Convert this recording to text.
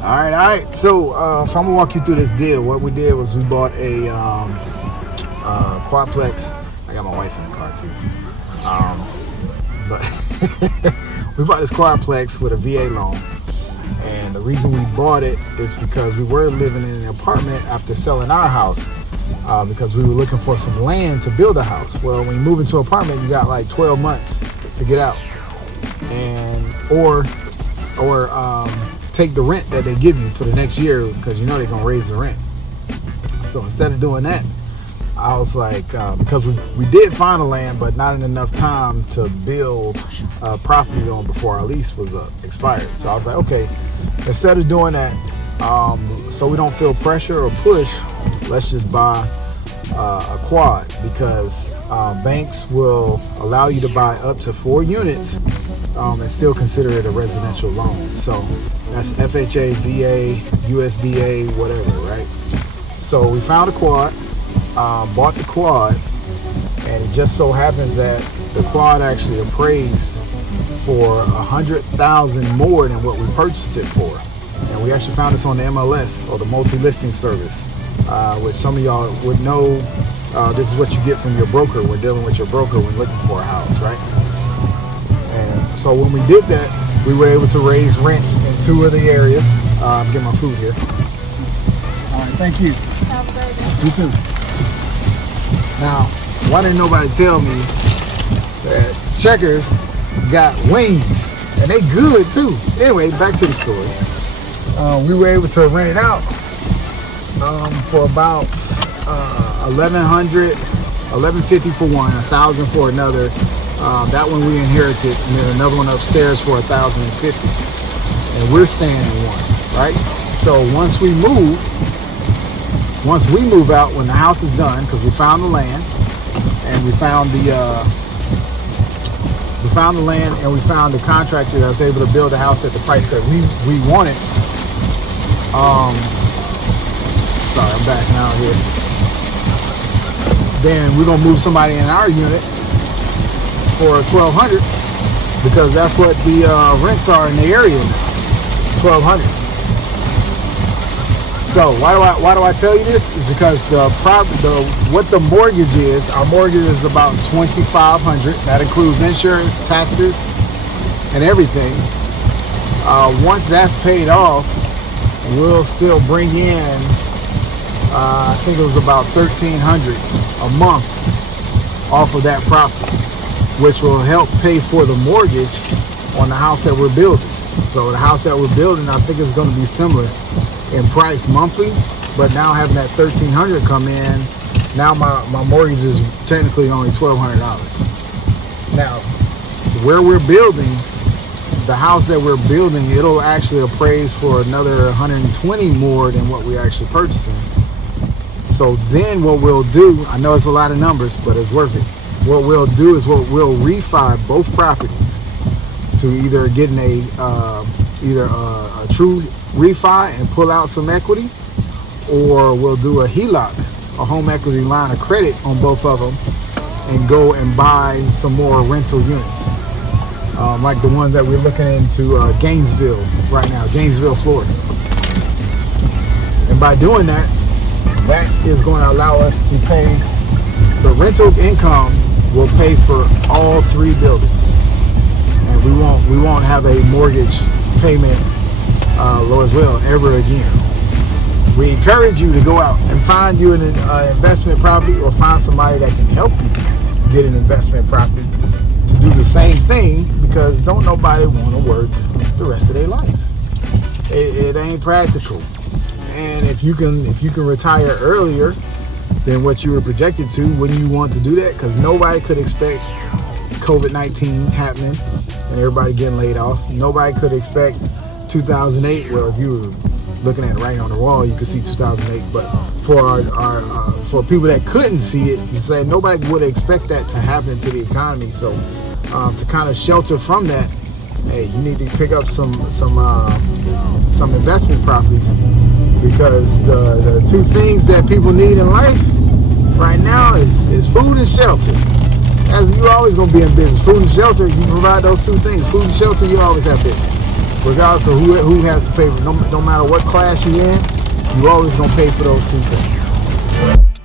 All right. So I'm gonna walk you through this deal. What we did was we bought a quadplex. I got my wife in the car too. But we bought this quadplex with a VA loan, and the reason we bought it is because we were living in an apartment after selling our house, because we were looking for some land to build a house. Well, when you move into an apartment, you got like 12 months to get out, and or take the rent that they give you for the next year, because you know they're gonna raise the rent. So instead of doing that, I was like, because we did find the land, but not in enough time to build a property on before our lease was expired. So I was like, okay, instead of doing that, so we don't feel pressure or push, let's just buy a quad, because banks will allow you to buy up to 4 units and still consider it a residential loan. So that's FHA, VA, USDA, whatever, right? So we found a quad, bought the quad, and it just so happens that the quad actually appraised for $100,000 more than what we purchased it for. And we actually found this on the MLS, or the multi-listing service, which some of y'all would know. This is what you get from your broker when dealing with your broker when looking for a house, right? And so when we did that, we were able to raise rents in 2 of the areas. Get my food here. All right, thank you. Have a great day. You too. Now, why didn't nobody tell me that Checkers got wings? And they good too. Anyway, back to the story. We were able to rent it out for about $1,100, $1,150 for one, $1,000 for another. That one we inherited, and then another one upstairs for $1,050. And we're staying in one, right? So once we move out, when the house is done, because we found the land, and we found the contractor that was able to build the house at the price that we wanted. Sorry, I'm back now here. Then we're gonna move somebody in our unit for $1,200, because that's what the rents are in the area now. $1,200. So why do I tell you this? Is because what the mortgage is. Our mortgage is about $2,500. That includes insurance, taxes, and everything. Once that's paid off, we'll still bring in, I think it was about $1,300 a month off of that property, which will help pay for the mortgage on the house that we're building. So the house that we're building, I think, is going to be similar in price monthly, but now having that $1,300 come in, now my mortgage is technically only $1,200. Now, where we're building, the house that we're building, it'll actually appraise for another $120 more than what we're actually purchasing. So then what we'll do, I know it's a lot of numbers, but it's worth it. What we'll do is we'll refi both properties to either getting a true refi and pull out some equity, or we'll do a HELOC, a home equity line of credit, on both of them, and go and buy some more rental units, like the one that we're looking into, Gainesville right now, Gainesville, Florida. And by doing that, that is going to allow us to pay, the rental income will pay for all 3 buildings, and we won't have a mortgage payment Lawrenceville ever again. We encourage you to go out and find you an investment property, or find somebody that can help you get an investment property to do the same thing, because don't nobody want to work the rest of their life. It ain't practical. And if you can retire earlier than what you were projected to, wouldn't you want to do that? Because nobody could expect COVID-19 happening and everybody getting laid off. Nobody could expect 2008. Well, if you were looking at it right on the wall, you could see 2008. But for our for people that couldn't see it, you said nobody would expect that to happen to the economy. So to kind of shelter from that, hey, you need to pick up some investment properties, because the 2 things that people need in life right now is food and shelter. As you're always going to be in business, food and shelter, you provide those 2 things. Food and shelter, you always have business. regardless of who has to pay for. No matter what class you're in, you always gonna pay for those two things.